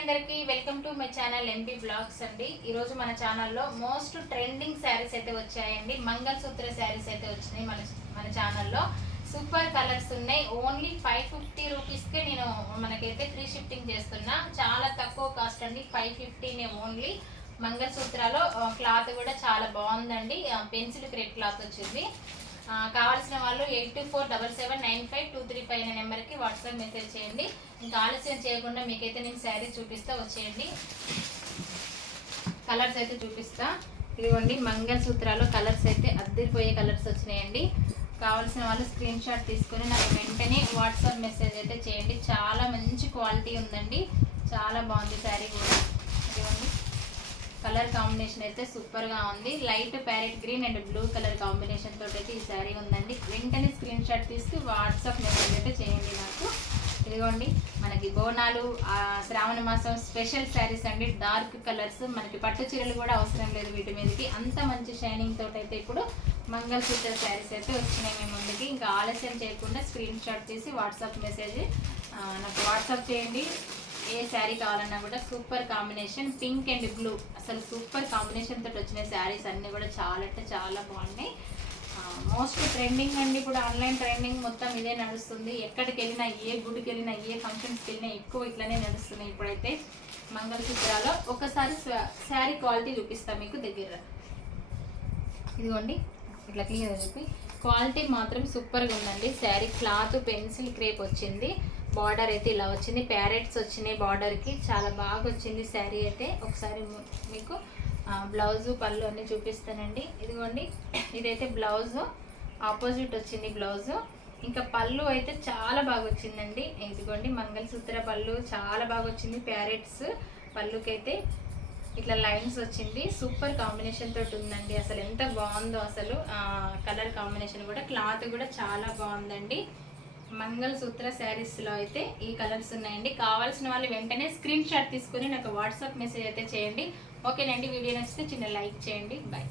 అందరికీ welcome to my channel MP blogs అండి. ఈరోజు మన ఛానల్లో మోస్ట్ ట్రెండింగ్ శారీస్ అయితే వచ్చాయండి. మంగళసూత్ర శారీస్ అయితే వచ్చినాయి మన మన ఛానల్లో. సూపర్ కలర్స్ ఉన్నాయి. ఓన్లీ ఫైవ్ ఫిఫ్టీ రూపీస్కే నేను మనకైతే ఫ్రీ షిఫ్టింగ్ చేస్తున్నా. చాలా తక్కువ కాస్ట్ అండి. ఫైవ్ ఫిఫ్టీనే ఓన్లీ. మంగళసూత్రాలో క్లాత్ కూడా చాలా బాగుందండి. పెన్సిల్ క్రేప్ క్లాత్ వచ్చింది. కావాల్సిన వాళ్ళు eight two four double seven nine five two పైన నెంబర్కి వాట్సాప్ మెసేజ్ చేయండి. ఇంకా ఆలస్యం చేయకుండా మీకైతే నేను శారీ చూపిస్తా వచ్చేయండి. కలర్స్ అయితే చూపిస్తా. ఇదిగోండి మంగళసూత్రాలు కలర్స్ అయితే అద్దరిపోయే కలర్స్ వచ్చినాయండి. కావాల్సిన వాళ్ళు స్క్రీన్ షాట్ తీసుకొని నాకు వెంటనే వాట్సాప్ మెసేజ్ అయితే చేయండి. చాలా మంచి క్వాలిటీ ఉందండి. చాలా బాగుంది శారీ కూడా. ఇదిగోండి. కలర్ కాంబినేషన్ అయితే సూపర్గా ఉంది. Light parrot green and blue colour combination తోటి అయితే ఈ శారీ ఉందండి. వెంటనే స్క్రీన్ షాట్ తీసి వాట్సాప్ మెసేజ్ అయితే చేయండి నాకు. ఇదిగోండి మనకి బోనాలు శ్రావణ మాసం స్పెషల్ శారీస్ అండి. డార్క్ కలర్స్ మనకి పట్టు చీరలు కూడా అవసరం లేదు వీటి మీదకి. అంత మంచి షైనింగ్ తోటి అయితే ఇప్పుడు మంగళసూత్ర శారీస్ అయితే వచ్చినాయి మీ ముందుకి. ఇంకా ఆలస్యం చేయకుండా స్క్రీన్ షాట్ తీసి వాట్సాప్ మెసేజ్ నాకు వాట్సాప్ చేయండి. ఏ శారీ కావాలన్నా కూడా super combination pink and blue. అసలు సూపర్ కాంబినేషన్ తోటి వచ్చిన శారీస్ అన్నీ కూడా చాలా అంటే చాలా బాగున్నాయి. మోస్ట్ ట్రెండింగ్ అండి ఇప్పుడు ఆన్లైన్ ట్రెండింగ్ మొత్తం ఇదే నడుస్తుంది. ఎక్కడికి వెళ్ళినా ఏ గుడికి వెళ్ళినా ఏ ఫంక్షన్స్కి వెళ్ళినా ఎక్కువ ఇట్లానే నడుస్తున్నాయి ఇప్పుడైతే. మంగళసూత్రాలో ఒకసారి శారీ క్వాలిటీ చూపిస్తాం మీకు దగ్గర. ఇదిగోండి ఇట్లా క్లియర్ చెప్పి క్వాలిటీ మాత్రం సూపర్గా ఉందండి. శారీ క్లాత్ పెన్సిల్ క్రేప్ వచ్చింది. బార్డర్ అయితే ఇలా వచ్చింది. ప్యారెట్స్ వచ్చినాయి బార్డర్కి. చాలా బాగా వచ్చింది శారీ అయితే. ఒకసారి మీకు బ్లౌజు పళ్ళు అన్నీ చూపిస్తానండి. ఇదిగోండి. ఇదైతే బ్లౌజు. ఆపోజిట్ వచ్చింది బ్లౌజు. ఇంకా పళ్ళు అయితే చాలా బాగా వచ్చిందండి. ఇదిగోండి మంగళసూత్ర పళ్ళు. చాలా బాగా వచ్చింది ప్యారెట్స్. పళ్ళుకైతే ఇట్లా లైన్స్ వచ్చింది. సూపర్ కాంబినేషన్ తోటి ఉందండి. అసలు ఎంత బాగుందో అసలు. కలర్ కాంబినేషన్ కూడా. క్లాత్ కూడా చాలా బాగుందండి. మంగళసూత్ర శారీస్లో అయితే ఈ కలర్స్ ఉన్నాయండి. కావాల్సిన వాళ్ళు వెంటనే స్క్రీన్ షాట్ తీసుకొని నాకు వాట్సాప్ మెసేజ్ అయితే చేయండి. ఓకేనండి. వీడియో నచ్చితే చిన్న లైక్ చేయండి. బాయ్